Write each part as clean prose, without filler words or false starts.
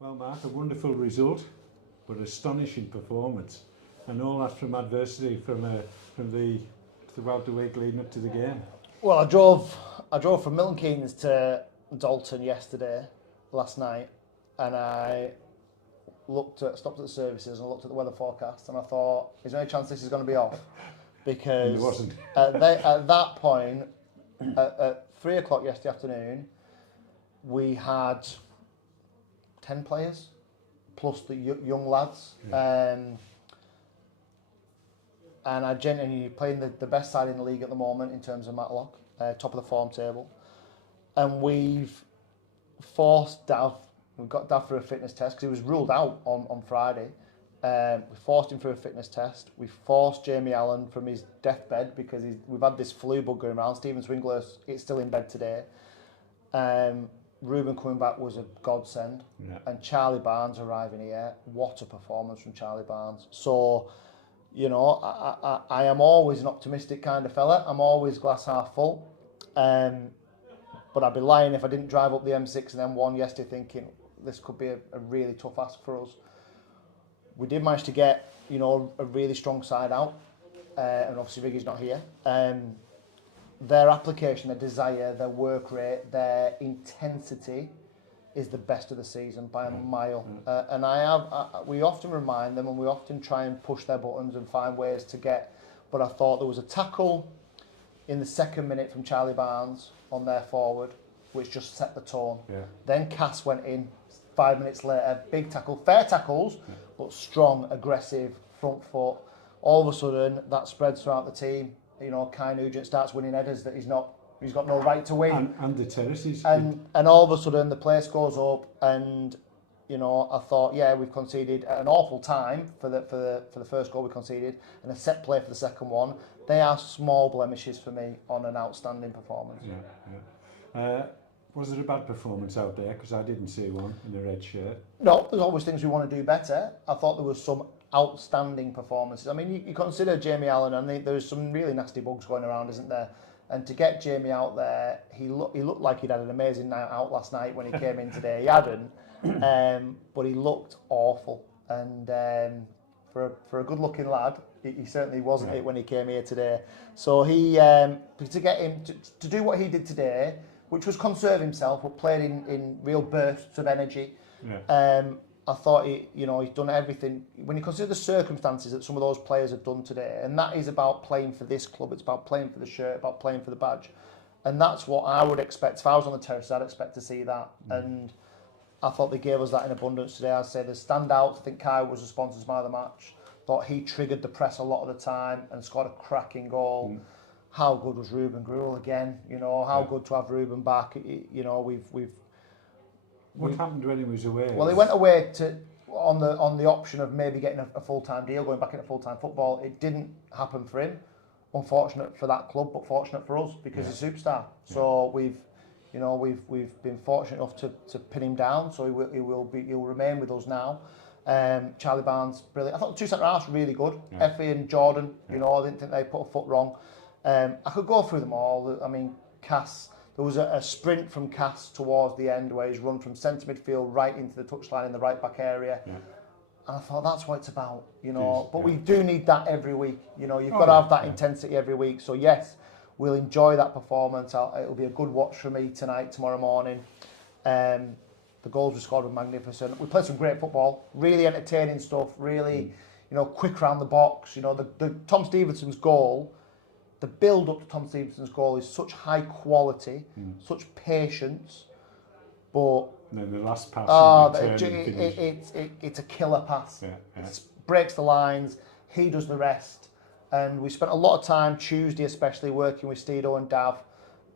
Well, Mark, a wonderful result, but astonishing performance, and all that from adversity from the throughout the week leading up to the game. Well, I drove from Milton Keynes to Dalton last night, and I stopped at the services and looked at the weather forecast, and I thought, is there any chance this is going to be off? Because it wasn't. at that point, at 3 o'clock yesterday afternoon, we had 10 players, plus the young lads. Yeah. And I genuinely playing the best side in the league at the moment in terms of Matlock, top of the form table. And we've forced we've got Dav for a fitness test because he was ruled out on Friday. We forced him for a fitness test. We forced Jamie Allen from his deathbed because we've had this flu bug going around. Stephen Swingler's still in bed today. Ruben coming back was a godsend. Yeah. And Charlie Barnes arriving here. What a performance from Charlie Barnes. So, you know, I am always an optimistic kind of fella. I'm always glass half full. But I'd be lying if I didn't drive up the M6 and M1 yesterday thinking this could be a really tough ask for us. We did manage to get, you know, a really strong side out. And obviously Riggy's not here. Their application, their desire, their work rate, their intensity is the best of the season by a mile. And we often remind them and we often try and push their buttons and find ways to get. But I thought there was a tackle in the second minute from Charlie Barnes on their forward, which just set the tone. Yeah. Then Cass went in 5 minutes later, big tackle, fair tackles, but strong, aggressive, front foot. All of a sudden, that spreads throughout the team. You know, Kai Nugent starts winning headers that he's got no right to win. And the terraces. And all of a sudden, the place goes up, and you know, I thought, yeah, we've conceded at an awful time for the first goal we conceded, and a set play for the second one. They are small blemishes for me on an outstanding performance. Yeah. Was there a bad performance out there? Because I didn't see one in the red shirt. No, there's always things we want to do better. I thought there was some outstanding performances. I mean, you consider Jamie Allen, and there's some really nasty bugs going around, isn't there? And to get Jamie out there, he looked like he'd had an amazing night out last night when he came in today. He hadn't, but he looked awful. And for a good-looking lad, he certainly wasn't it when he came here today. So to get him to do what he did today, which was conserve himself, but played in real bursts of energy. Yeah. I thought he's done everything. When you consider the circumstances that some of those players have done today, and that is about playing for this club, it's about playing for the shirt, about playing for the badge. And that's what I would expect. If I was on the terrace, I'd expect to see that. And I thought they gave us that in abundance today. I'd say the standouts, I think Kai was the sponsors man of the match. Thought he triggered the press a lot of the time and scored a cracking goal. How good was Ruben Gruel again? You know, how good to have Ruben back. You know, What happened when he was away? Well, he went away on the option of maybe getting a full-time deal, going back into full-time football. It didn't happen for him. Unfortunate for that club, but fortunate for us because he's a superstar. So we've been fortunate enough to pin him down. So he'll remain with us now. Charlie Barnes, brilliant. I thought the two centre halves were really good. Effie and Jordan, you know, I didn't think they put a foot wrong. I could go through them all. I mean, Cass. There was a sprint from Cass towards the end where he's run from centre midfield right into the touchline in the right back area. Yeah. And I thought that's what it's about, you know. But we do need that every week. You know, you've got to have that intensity every week. So yes, we'll enjoy that performance. It'll be a good watch for me tonight, tomorrow morning. The goals we scored were magnificent. We played some great football, really entertaining stuff, really, you know, quick around the box. You know, the Tom Stevenson's goal. The build up to Tom Stevenson's goal is such high quality, such patience, but and then the last pass. It's a killer pass. Yeah. It breaks the lines. He does the rest, and we spent a lot of time Tuesday, especially working with Stedo and Dav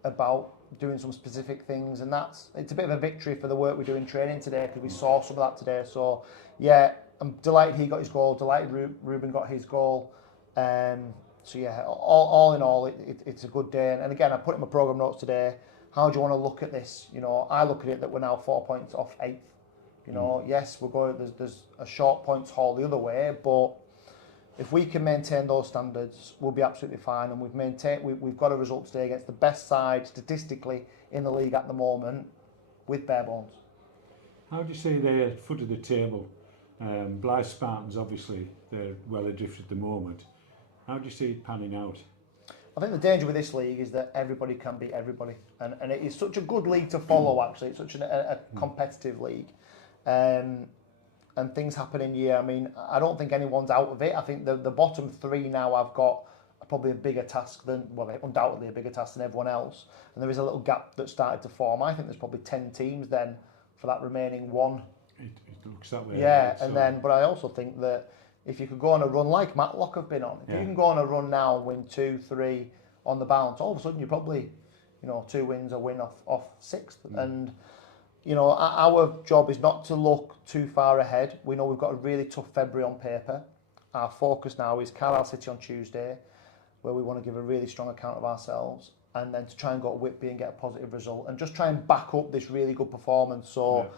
about doing some specific things, and it's a bit of a victory for the work we do in training today because we saw some of that today. So yeah, I'm delighted he got his goal. Delighted Ruben got his goal. So yeah, all in all, it's a good day. And again, I put in my programme notes today, how do you want to look at this? You know, I look at it that we're now 4 points off 8th. You know, yes, we're going. There's a short points haul the other way, but if we can maintain those standards, we'll be absolutely fine. And we've got a result today against the best side statistically in the league at the moment, with bare bones. How do you see their foot of the table? Blythe Spartans, obviously, they're well adrift at the moment. How do you see it panning out? I think the danger with this league is that everybody can beat everybody, and it is such a good league to follow. Actually, it's such a competitive league, and things happen in year. I mean, I don't think anyone's out of it. I think the bottom three now have got probably a bigger task than, well, undoubtedly a bigger task than everyone else, and there is a little gap that started to form. I think there's probably 10 teams then for that remaining one. It looks that way. Yeah, and then, but I also think that if you could go on a run like Matlock have been on, if you can go on a run now and win 2, 3 on the bounce, all of a sudden you're probably, 2 wins, a win off sixth. And, our job is not to look too far ahead. We know we've got a really tough February on paper. Our focus now is Carlisle City on Tuesday, where we want to give a really strong account of ourselves, and then to try and go to Whitby and get a positive result and just try and back up this really good performance. So. Yeah.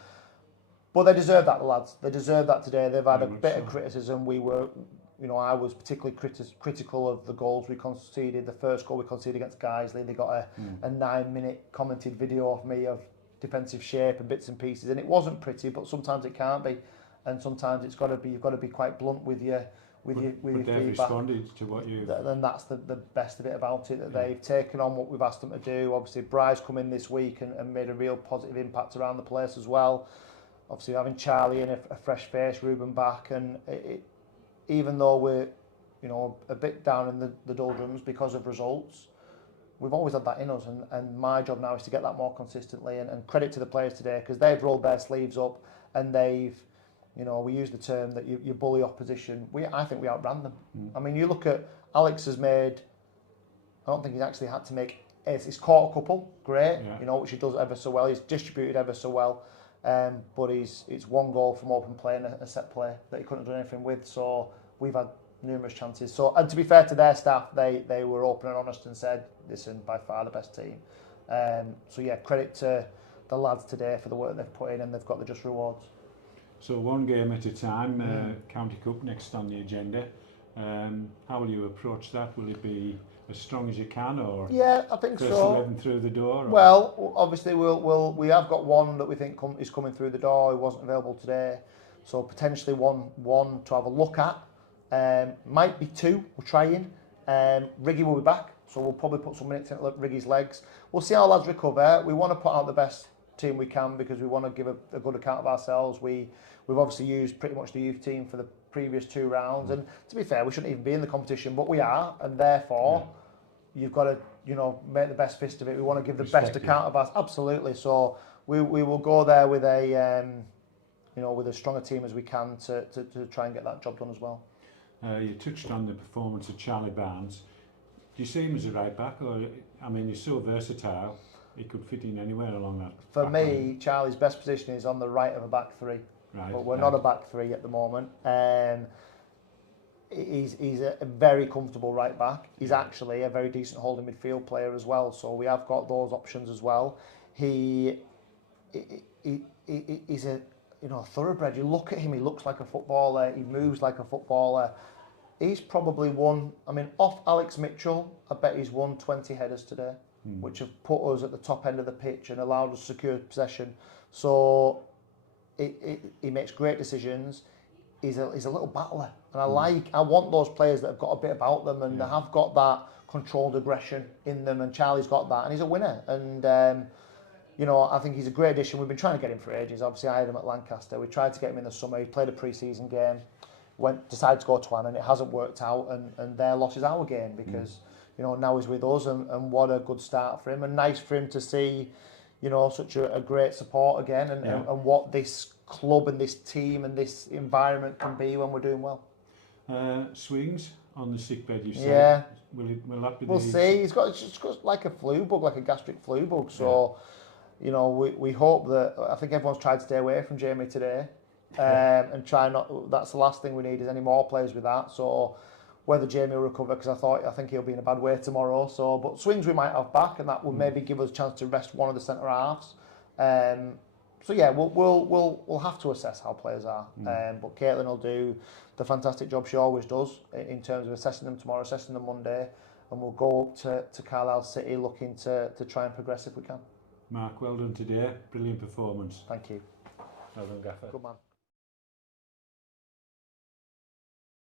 But they deserve that, the lads. They deserve that today. They've had a bit of criticism. We were, I was particularly critical of the goals we conceded. The first goal we conceded against Guiseley, they got a 9-minute commented video of me of defensive shape and bits and pieces, and it wasn't pretty. But sometimes it can't be, and sometimes it's got to be. You've got to be quite blunt with your feedback. Responded to what you. And that's the best of it about it, that they've taken on what we've asked them to do. Obviously, Bry's come in this week and made a real positive impact around the place as well. Obviously, having Charlie and a fresh face, Ruben back, and even though we're, a bit down in the doldrums because of results, we've always had that in us, and my job now is to get that more consistently. And credit to the players today, because they've rolled their sleeves up and they've, we use the term that you bully opposition. I think we outran them. I mean, you look at Alex has made. I don't think he's actually had to make. He's caught a couple, great, which he does ever so well. He's distributed ever so well. But it's one goal from open play and a set play that he couldn't do anything with. So we've had numerous chances. So, and to be fair to their staff, they were open and honest and said, "Listen, by far the best team." So yeah, credit to the lads today for the work they've put in, and they've got the just rewards. So one game at a time. County Cup next on the agenda. How will you approach that? Will it be as strong as you can, or I think first so. 11 through the door? Or? Well, obviously we have got one that we think is coming through the door who wasn't available today, so potentially one to have a look at. Might be 2. We're trying. Riggy will be back, so we'll probably put some minutes into Riggy's legs. We'll see how lads recover. We want to put out the best team we can because we want to give a good account of ourselves. We've obviously used pretty much the youth team for the previous 2 rounds, and to be fair, we shouldn't even be in the competition, but we are, and therefore you've got to make the best fist of it. We want to give the best account of us, absolutely. So we will go there with a with as strong a team as we can to try and get that job done as well. You touched on the performance of Charlie Barnes. Do you see him as a right back, or I mean, he's so versatile, he could fit in anywhere along that. For me, line. Charlie's best position is on the right of a back 3. Right, but we're not a back 3 at the moment. He's a very comfortable right back. He's actually a very decent holding midfield player as well. So we have got those options as well. He's a thoroughbred. You look at him, he looks like a footballer. He moves like a footballer. He's probably won. I mean, off Alex Mitchell, I bet he's won 20 headers today, which have put us at the top end of the pitch and allowed us to secure possession. So. He makes great decisions. He's a little battler, and I want those players that have got a bit about them and have got that controlled aggression in them. And Charlie's got that, and he's a winner. And I think he's a great addition. We've been trying to get him for ages. Obviously, I had him at Lancaster. We tried to get him in the summer. He played a pre-season game, decided to go to Annan, and it hasn't worked out. And their loss is our game because now he's with us, and what a good start for him, and nice for him to see. Such a great support again, and what this club and this team and this environment can be when we're doing well. Swings on the sick bed, you said. Yeah. Will that be we'll see. He's got like a flu bug, like a gastric flu bug. So, we hope that. I think everyone's tried to stay away from Jamie today, and try not. That's the last thing we need is any more players with that. So. Whether Jamie will recover, because I think he'll be in a bad way tomorrow. So, but swings we might have back, and that will maybe give us a chance to rest one of the centre halves. So yeah, we'll have to assess how players are. But Caitlin will do the fantastic job she always does in terms of assessing them tomorrow, assessing them Monday, and we'll go up to Carlisle City looking to try and progress if we can. Mark, well done today. Brilliant performance. Thank you. Well done, Gaffer. Good man.